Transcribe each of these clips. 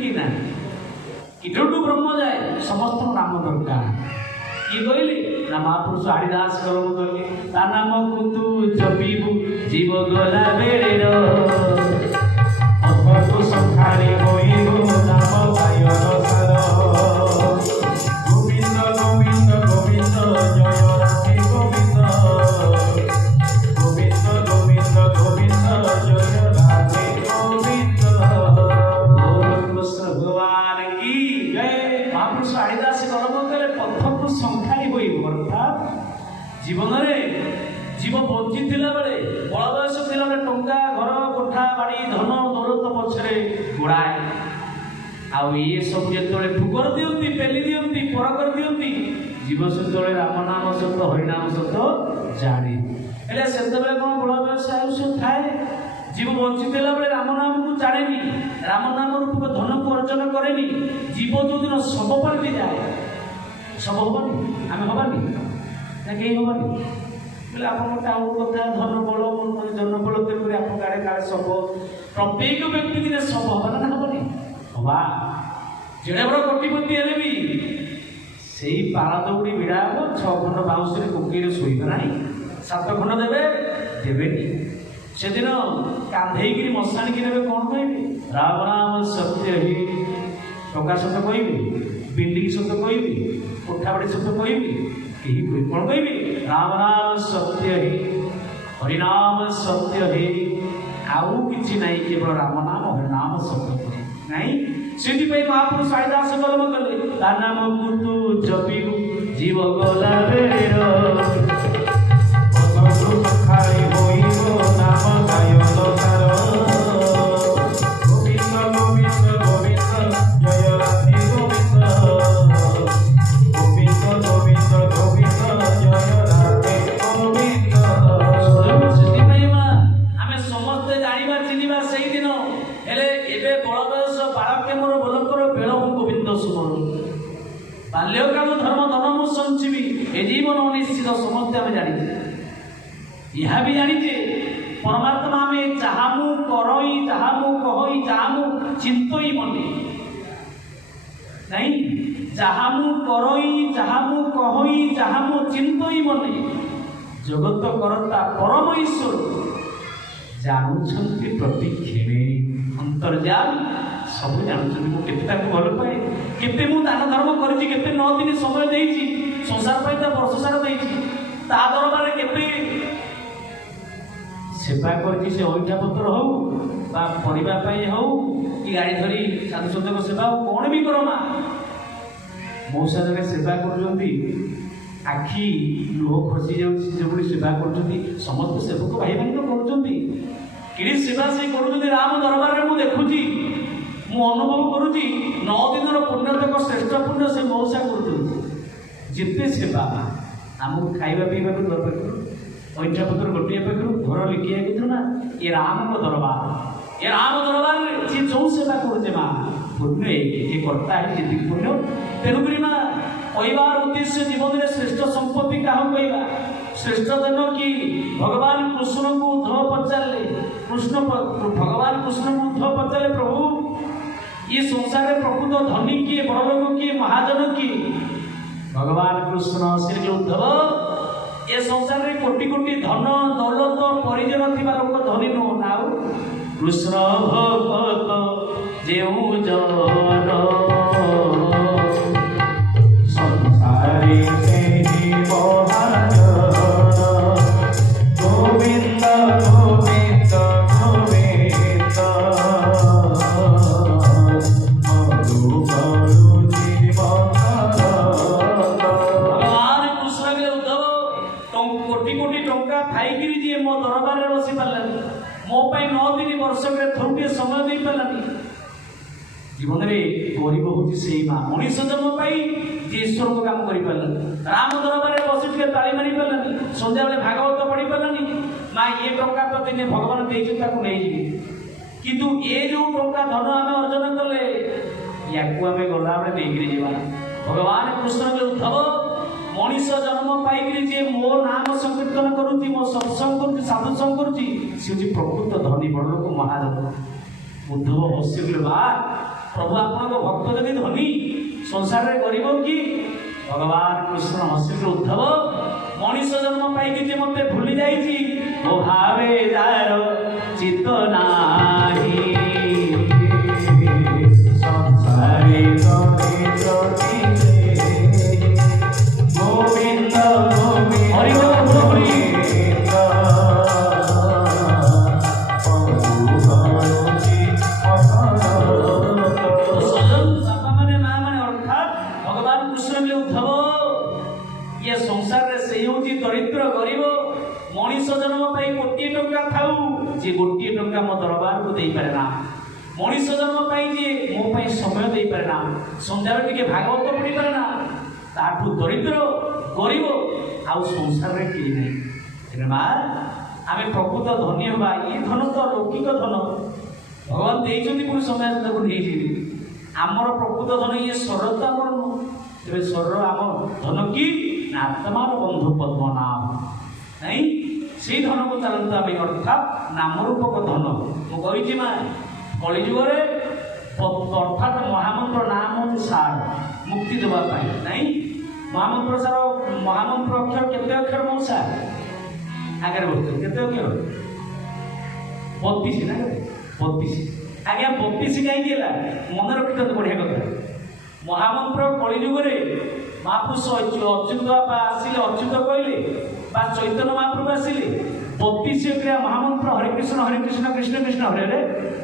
कि ना कीटू ब्रह्म जाए समस्त नाम दरकार किए कहले ना महापुरुष हरिदास कलम कले ता नाम को तू जपिबु जीव गला बेड़ेर अथको संखारे होइबो नाम गायन सार गोविंद गोविंद गोविंद जय राधे गोविंद गोविंद गोविंद गोविंद जय राधे गोविंद कृष्ण भगवान की जय। महापुरुष हरिदास कलम कले पथको संखारी होइबो अर्थात जीवन में जीव बंची बेले बड़ बयस थी टंका घर कोठा बाड़ी धन दौलत पछरे गुड़ाए आउ ये सब जो ठुकर दिखती पेली दिखती पर कर दिखती जीव से राम नाम सत हरिनाम सत जाने से कौन बड़ बयस आयुष थाए जीव बंची बेले राम नाम को जाने राम नाम रूप धन को अर्जन करे जीव जो दिन शव पलटि जाए शव हबनी आम हबानी ना कहीं हबानी आप कथा धन बल जन बल तेज आप गाड़े काले सब प्रत्येक व्यक्ति दिन सब हवा ना हबनी हवा जेड़े बड़ कोटिपति हेले भी से पारा दौड़ी भिड़ा हम 6 खंड बाउंस कोकीरे शोबे ना 7 खंड देवे देवेनि से दिन कांधेकरी मशाणी ने कौन कहे राम राम सत्य ही टंका सत कह बिल्डिंग सत कह कोठाबाड़ी सत कह कौन कह राम राम सत्य ही हरिनाम सत्य ही आउ कि नहीं केवल राम नाम हरिनाम सत्य नहीं से महापुरुष हरिदास कलम कले ता नाम को तू जपिबु जीव गला बेड़ेर खाई होइबो नाम गायन सार गोविंद गोविंद गोविंद जय राधे गोविंद गोविंद गोविंद गोविंद जय राधे गोविंद। आमे समस्ते जानिबा चिनिबा सेही दिन हेले एबे बड़ बयस बालके मोर बोलकर बेल गोविंद सुमन बाल्यकाल धर्म धर्म संजीवी ए जीवन अनिश्चित समस्ते आमे जानिछे यह भी जानिछे परमात्मा में चाहमु करई चाहमु कहई चाहमु चिंतई मने नहीं चाहमु करई चाहमु कहई चाहमु चिंतई मने जगत करता परम ईश्वर जानुछंती प्रति क्षणे अंतर्जाल सब जानुछंती मु केते ताको भल पाए केते मु दान धर्म करछि केते 9 दिन समय देछि संसार पाई ता वर्ष सारा देछि ता दरबार केते सेवा करछि से ओइठा पत्र हो बा परिवार पाई हो कि गाड़ी धरी साधु सन्तक सेवा हो कोन भी करो ना मौसा जगह सेवा करजंती आखि लुह खसी जाउछि जे बड़ी सेवा करजंती समस्त सेवक भाई बहन करजंती कि सेवा से करजंती राम दरबार रे मु देखुछि मु अनुभव करूछि 9 दिन पुण्य तक श्रेष्ठ पुण्य से मौसा करजंती जिते सेवा हमको खाइबा पीबा को दरकार ओइठा पत्र गोटे पाखु घर लिखिया कि ना ये राम को दरबार जी जो सेवा करे माँ पुण्य ये करता है जी पुण्य तेणुक माँ कहबार उद्देश्य जीवन में श्रेष्ठ संपत्ति क्या कहवा श्रेष्ठ धन कि भगवान कृष्ण को उद्धव पचारे भगवान कृष्ण को उद्धव पचारे प्रभु ये संसार में प्रकृत धनी किए बड़लोक किए महाजन किए भगवान कृष्ण श्री उद्धव ये संसार में कोटि कोटि धन दौलत परिजन थिबा लोक धनी नो नाउ कृष्ण भक्त जेउ जन संसारे सेहि महाजन गोविंद गोविंद गोविंद मधु मधु जीवन कोटि कोटि टंका थाई जी मो दरबार में बसी पारानी मो 9 दिन वर्ष में थोड़े समय दे पारानी जीवन में गरीब हूँ से माँ मनीष जन्म पाई जी ईश्वर को काम कर राम दरबार में बसी टे ताली मारी पारानी सन्ध्या बेले भागवत पढ़ी पारानी माँ ये टंका प्रतिदिन भगवान देते नहीं किंतु ये जो टंका धन आम अर्जन कले या आम गला बेले नहीं जावा भगवान कृष्ण के उद्धव मनीष जन्म पाई जे मो नाम संकीर्तन करुच्ची मो सत्संग कर साधु संग करुच्ची सी हूँ प्रकृत धनी बड़ लोक महाजन उद्धव हसी बा प्रभु आपण भक्त जदि धनी संसार में गरीब कि भगवान कृष्ण हसी उद्धव मनीष जन्म पाई मत भूली जाइए ओ भावे जार चित्त नाही संसारे गोविंद हरि दरिद्र गरीब मनीष जन्म पाई गोटे टंका थाऊ जे गोटे टंका मो दरबार को दे पारे ना मनीष जन्म पाई जे मो पाई समय दे पारे ना संध्या टिके भागवत पढ़ी पारे ना ताठू दरिद्र गरीब आउ संसार रे के नहीं तेरे मां आमे प्रकृत धन्य होबा ये धन तो लौकिक धन भगवान देइछन्ति पुर समय ताको नहीं जी आमर प्रकृत धन ये स्वर्ग आमर तेरे स्वर्ग आम धन की आत्मार बंधु पद्म नाम नहीं से धन को चलता अर्थात नाम रूपक धन मुझे माँ कलिजुगे अर्थात महामंत्र नाम हूँ सार मुक्ति देवाई नहीं महामंत्र सार महामंत्र अक्षर केते अक्षर मो सार आगे बोलते केते अक्षर 32 ना 32 आज्ञा 32 कहीं मन रखी बढ़िया कथा महामंत्र कलिजुगे महापुरुष अच्युत बापा आसिले अच्युत कहले बा चैतन्य महाप्रभु आसिले 32 क्रिया महामंत्र हरे कृष्ण कृष्ण कृष्ण हरे हरे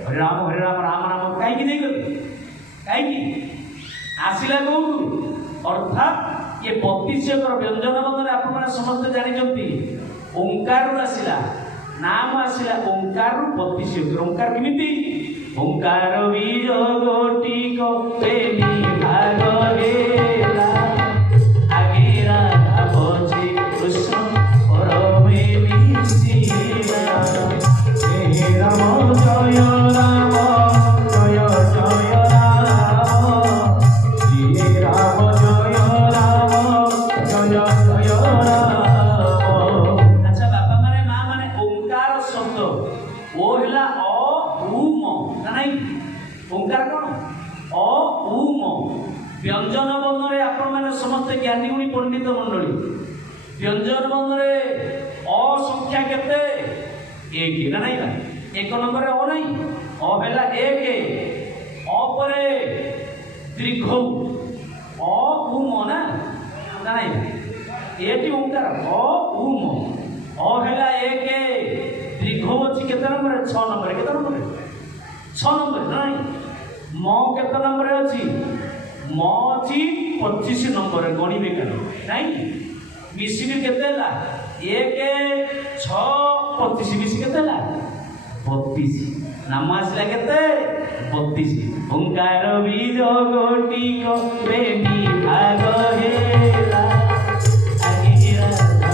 हरे राम राम राम कहीं नहीं गले कहीं आसिला कौन अर्थात ये 32 व्यंजन बंधन आप समस्त जानते ओंकार आसिला नाम आसिला ओंकार 32 ओंकार केमिति ओंकार बीज गोटिक प्रेमी भाग गेला व्यंजन बंधन आपण मैंने समस्त ज्ञानी गुणी पंडित मंडली व्यंजन बंधन असंख्या केते एक ना नहीं एक नंबर अ नहीं अ बेला एक अपरे दीर्घ अ उम ना नहीं एटी ओंकार अ उम अ बेला एक दीर्घ अछि केते नंबर 6 नंबर केते नंबर 6 नंबर नहीं म केते नंबर अछि मची 25 नंबर गणिबे नहीं मिसिक केते ला 1 6 25 मिसिक केते ला 32 नाम आसला केते 32 ओंकार बीज गोटिक प्रेमी भाग हेला आगिरा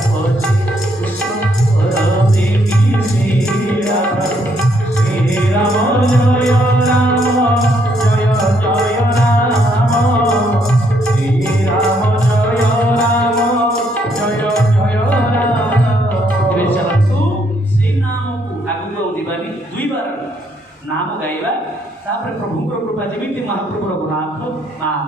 पछी कृष्ण परमे मिसेरा श्री राम जय राम जय जय नाम गाइबा प्रभु कृपा जमी महाप्रभु रघुनाथ माँ